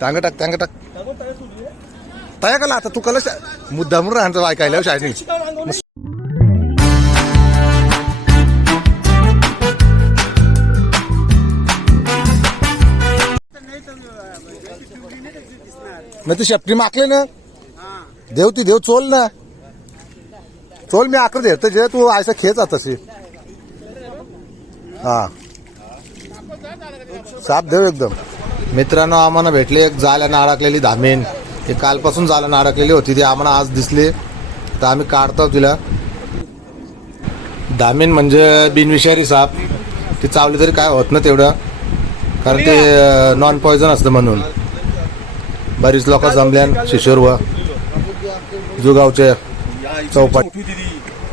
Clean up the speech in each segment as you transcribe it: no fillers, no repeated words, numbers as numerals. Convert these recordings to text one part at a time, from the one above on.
टांग टाक टांग टाक तया कला आता तू कला मुद्दाम राहणार ऐकायला शाळेत मी तू शेपटी माकले ना देव ती देव चोल ना चोल मी आकर दे जे तू ऐसा खेच तशी हा साप देव एकदम. मित्रांनो आम्हाला भेटले एक जाल्यानं अडकलेली धामीन. ते कालपासून जाल्यानं अडकलेली होती ती आम्हाला आज दिसली तर आम्ही काढतो तिला. धामीन म्हणजे बिनविषारी साप. ती चावली तरी काय होत ना तेवढं कारण ते नॉन पॉयझन असतं म्हणून. बरीच लोक जमल्यान शिशोरवर जुगावचे चौपाट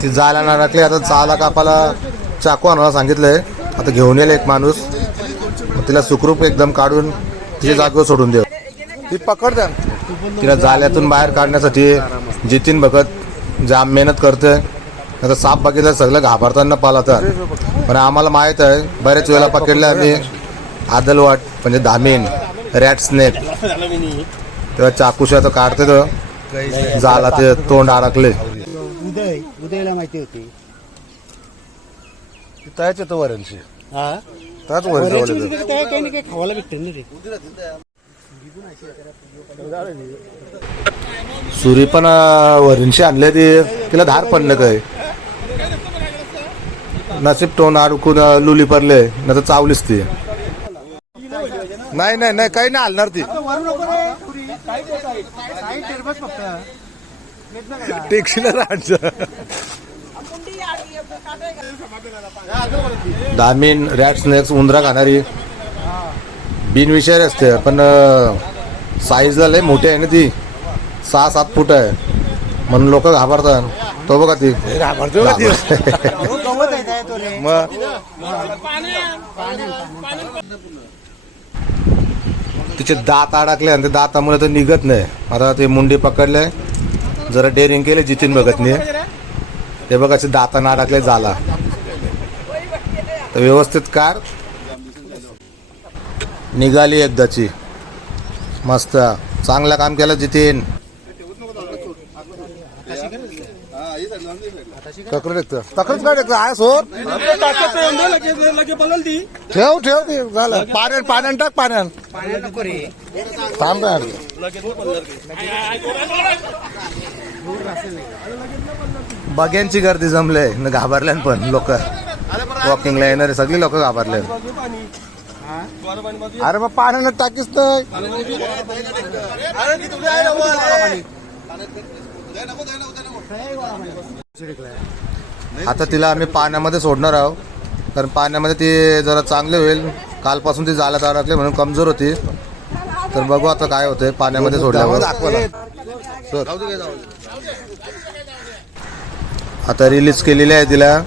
ती जाल्यानं अडकली. आता चाला कापाला चाकू आणायला सांगितलंय. आता घेऊन येईल एक माणूस तिला सुखरूप एकदम काढून तिच्या जागेवर सोडून देऊ. ती पकड द्या तिला जाल्यातून बाहेर काढण्यासाठी जितीन भगत जाम मेहनत करते. आता साप बघितलं सगळं घाबरताना पालातात पण आम्हाला माहीत आहे बरेच वेळेला पकडले आम्ही आदलवाट म्हणजे धामीन रॅट स्नेक तेव्हा चाकूशी आता काढते तर जाला ते तोंड अडकले. उदयला माहिती होती त्याच येतो वरणशी त्याच काही काही खावायला भेटते ना रे. सुरी पण वरणशी आणले तिला धार पडलं काय नसीब तोंड अडकून लुली पडले नाही तर चावलीच ती. नाही नाही नाही काही नाही हलणार ती. टेक्सीला राहायचं. धामीन रॅट स्नेक्स उंदरा खाणारी बिनविषारी असते पण साईजला लय मोठी आहे ना ती 6-7 फूट आहे म्हणून लोक घाबरतात. तो बघा ती तिचे दात अडकले आणि ते दातामुळे तर निघत नाही. आता ते मुंडी पकडले जरा डेअरिंग केले जितीन भगतने. ते बघाचे दातानं अडकले झाला तर व्यवस्थित कार निघाली एकदाची. मस्त चांगलं काम केलं जितीन. तक्रच काय आहे सोर ठेव ठेव ते झालं. पाण्यात टाक पाण्यात थांब. बघ्यांची गर्दी जमले न घाबरल्यान पण लोक वॉकिंगला येणारे सगळी लोक घाबरले. अरे मग पाण्याला टाकीच नाही. आता तिला आम्ही पाण्यामध्ये सोडणार आहोत कारण पाण्यामध्ये ती जरा चांगले होईल. कालपासून ती जाळ्यात अडकले म्हणून कमजोर होती तर बघू आता काय होतंय पाण्यामध्ये सोडल्यावर. आता रिलीज केलेली आहे तिला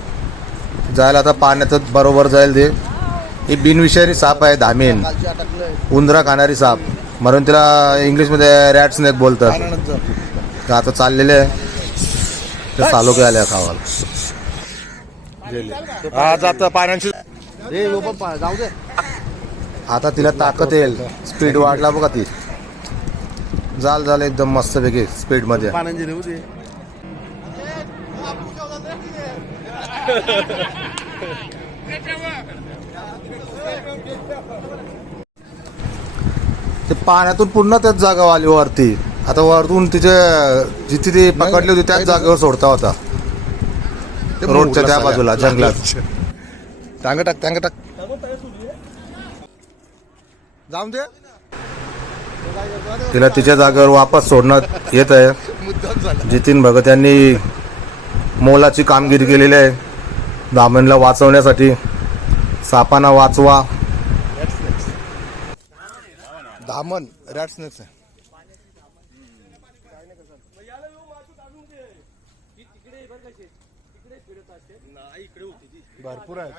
जायला. आता पाण्यातच बरोबर जाईल ते. ही बिनविषारी साप आहे धामीन उंदरा खाणारी साप म्हणून तिला इंग्लिशमध्ये रॅट स्नेक बोलतात. तर आता चाललेले आहे ते सालोके आल्या खावाला. आता पाण्याची जाऊ दे. आता तिला ताकद येईल. स्पीड वाढला बघा ती झाल एकदम मस्त पैकी स्पीड मध्ये. ते पाण्यातून पुन्हा त्याच जागा आली वरती. आता वरतून तिचे जिथे ती पकडली होती त्याच जागेवर सोडता होता रोडच्या त्या बाजूला जंगलात. टांग टाक टांग टाक जाऊन दे. तिला तिच्या जागेवर वापस सोडण्यात येत आहे. जितीन भगत यांनी मोलाची कामगिरी केलेली आहे धामीनला वाचवण्यासाठी. सापांना वाचवा. धामण रॅट स्नेक्स आहे. भरपूर आहे.